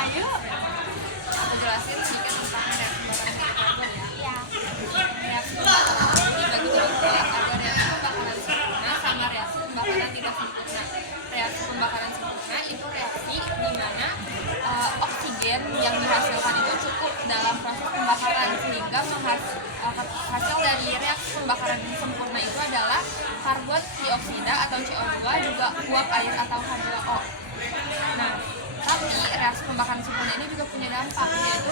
Ayo. Aku jelasin sedikit tentang reaksi pembakaran hidrokarbon ya. Ya. Reaksi pembakaran ini dibagi jadi dua, ada reaksi pembakaran sempurna sama reaksi pembakaran tidak sempurna. Reaksi pembakaran sempurna itu reaksi di mana oksigen yang dihasilkan itu cukup dalam proses pembakaran sehingga hasil dari reaksi pembakaran sempurna itu adalah karbon dioksida atau CO2 juga uap air atau H2O. Nah, tapi reaksi pembakaran sempurna ini juga punya dampak, yaitu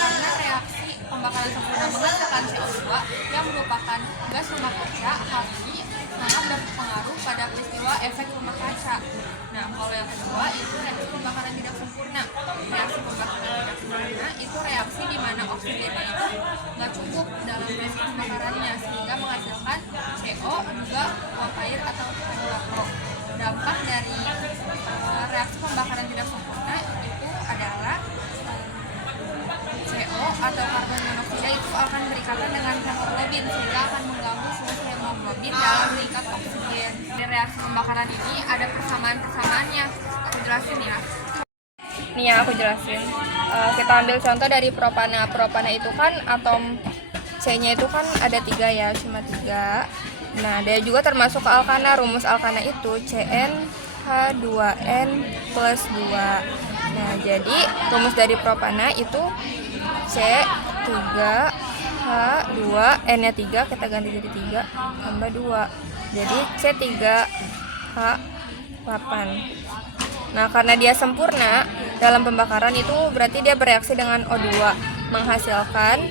karena reaksi pembakaran sempurna menghasilkan CO2 yang merupakan gas rumah kaca, hal ini sangat berpengaruh pada peristiwa efek rumah kaca. Nah, kalau yang kedua itu reaksi pembakaran tidak sempurna. Reaksi pembakaran tidak sempurna itu reaksi di mana oksigennya itu nggak cukup dalam proses pembakarannya sehingga menghasilkan CO juga uap air atau H2O. Dampak dari reaksi pembakaran tidak sempurna itu adalah CO atau karbon monoksida itu akan berikatan dengan hemoglobin sehingga akan mengganggu fungsi hemoglobin dalam mengikat oksigen. Di reaksi pembakaran ini ada persamaan-persamaannya. Aku jelasin ya. Nih ya, aku jelasin. Kita ambil contoh dari propana. Propana itu kan atom C-nya itu kan ada 3 ya, cuma 3. Nah, dia juga termasuk ke alkana. Rumus alkana itu CnH2n plus 2. Nah, jadi rumus dari propana itu C3H2, N-nya 3, kita ganti jadi 3, tambah 2. Jadi C3H8. Nah, karena dia sempurna dalam pembakaran itu berarti dia bereaksi dengan O2, menghasilkan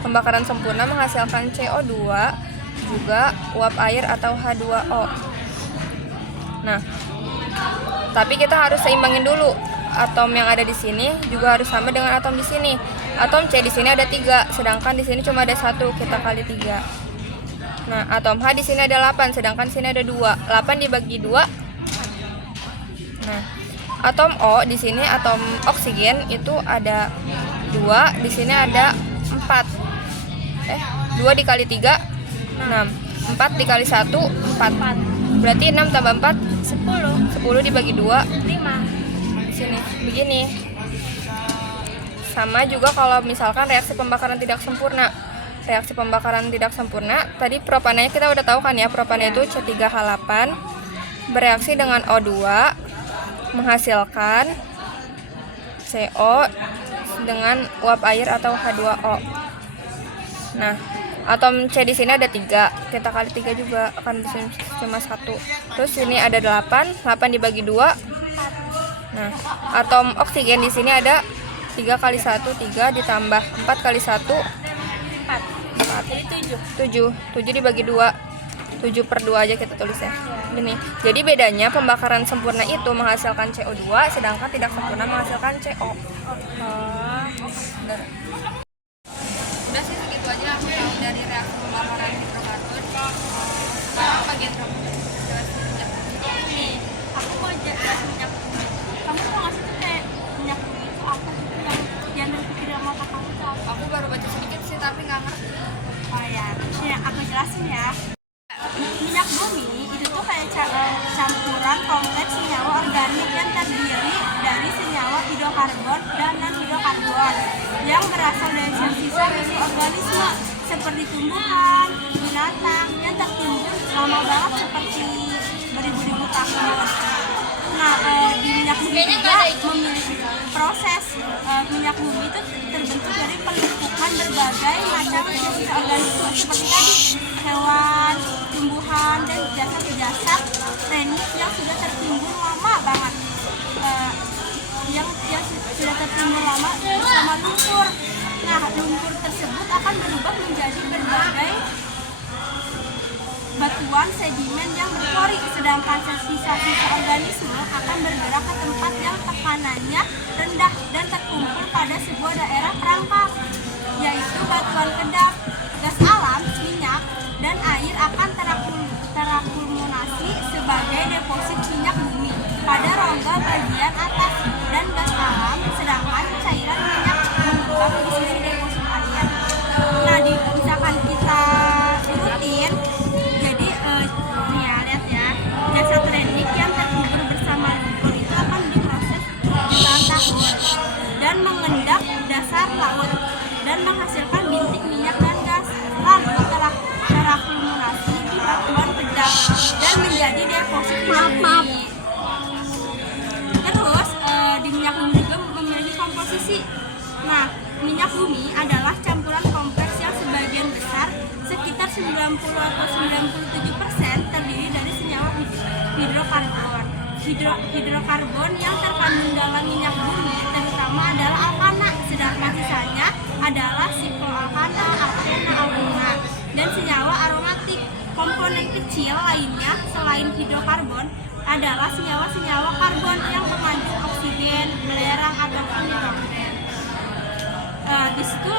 pembakaran sempurna menghasilkan CO2 juga uap air atau H2O. Nah, tapi kita harus seimbangin dulu. Atom yang ada di sini juga harus sama dengan atom di sini. Atom C di sini ada 3, sedangkan di sini cuma ada 1, kita kali 3. Nah, atom H di sini ada 8, sedangkan di sini ada 2. 8 dibagi 2. Nah, atom O di sini atom oksigen itu ada 2, di sini ada 4. 2 dikali 3 6. 4 dikali 1 4. Berarti 6 tambah 4 10. 10 dibagi 2 5. di sini begini. Sama juga kalau misalkan reaksi pembakaran tidak sempurna. Reaksi pembakaran tidak sempurna, tadi propananya kita udah tahu kan ya, propana itu C3H8 bereaksi dengan O2 menghasilkan CO dengan uap air atau H2O. Nah, atom C di sini ada 3, kita kali 3 juga, akan di sini cuma 1. Terus sini ada 8, 8 dibagi 2. Nah, atom oksigen di sini ada 3 kali 1 3 ditambah 4 kali 1 4. Jadi 7 dibagi 2. 7 per 2 aja kita tulis ya. Gini. Jadi bedanya pembakaran sempurna itu menghasilkan CO2 sedangkan tidak sempurna menghasilkan CO. Benar. Udah sih segitu aja dari reaksi pembakaran hidrokarbon. Sekarang bagian kamu. aku mau jelas minyak bumi. Kamu mau ngasih tuh kayak minyak bumi itu apa gitu yang terpikir sama kamu tuh apa? Aku baru baca sedikit sih tapi nggak ngerti. Oh ya, ini aku jelasin ya. Minyak bumi itu tuh kayak campuran kompleks senyawa organik yang terdiri dari senyawa hidrokarbon dan non-hidrokarbon yang berasal dari sisa mikroorganisme seperti tumbuhan, binatang yang tertimbun lama banget seperti beribu-ribu tahun. Nah, di minyak bumi juga memiliki proses minyak bumi itu terbentuk dari penumpukan berbagai macam sisa organisme seperti tadi hewan, tumbuhan, dan jasad-jasad renik yang sudah tertimbun lama banget, yang sudah tertimbun lama bersama lumpur. Nah, lumpur tersebut akan berubah menjadi berbagai batuan sedimen yang berpori, sedangkan sisa-sisa organisme akan bergerak ke tempat yang tekanannya rendah dan terkumpul pada sebuah daerah perangkap, yaitu batuan kedap. Gas alam, minyak, dan air akan terakumulasi sebagai deposit minyak bumi pada rongga bagian atas, dan gas alam, sedangkan cairan minyak menguap di sisi deposit air. Nah, misalkan kita urutin, jadi nih ya, lihat ya, jasad renik yang terkubur bersama lumpur itu akan diproses di bawah tanah. minyak bumi adalah campuran kompleks yang sebagian besar, sekitar 90 atau 97% terdiri dari senyawa hidrokarbon. Hidrokarbon yang terkandung dalam minyak bumi terutama adalah alkana, sedangkan sisanya adalah sikloalkana, alkena, albuma, dan senyawa aromatik. Komponen kecil lainnya selain hidrokarbon adalah senyawa-senyawa karbon yang mengandung oksigen, belerang, ataupun nitrogen. Di situ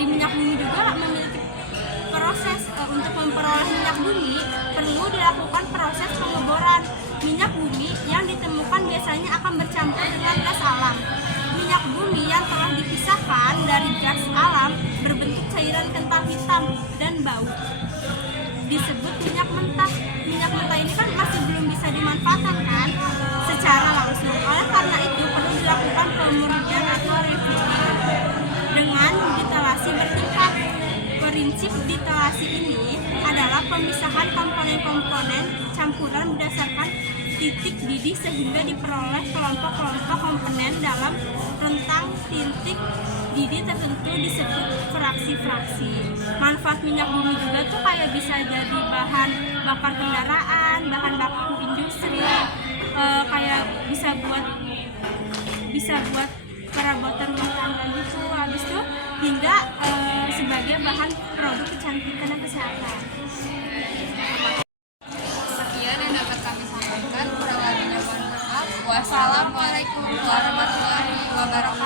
di minyak bumi juga memiliki proses untuk memperoleh minyak bumi perlu dilakukan proses pengeboran. Minyak bumi yang ditemukan biasanya akan bercampur dengan gas alam. Minyak bumi yang telah dipisahkan dari gas alam berbentuk cairan kental hitam dan bau, disebut minyak mentah. Minyak mentah ini kan masih belum bisa dimanfaatkan kan secara langsung. Oleh karena itu perlu dilakukan pemurnian atau review dengan ditilasi bertingkat. Prinsip ditilasi ini adalah pemisahan komponen-komponen campuran berdasarkan titik didih sehingga diperoleh kelompok-kelompok komponen dalam rentang titik didih tertentu disebut fraksi-fraksi. Manfaat minyak bumi juga tuh kayak bisa jadi bahan bakar kendaraan, bahan baku industri, kayak bisa buat perabotan rumah tangga gitu. Habis itu hingga sebagai bahan produk kecantikan dan kesehatan. Sekian yang dapat kami sampaikan. Kurang lebihnya mohon maaf. Wassalamualaikum warahmatullahi wabarakatuh.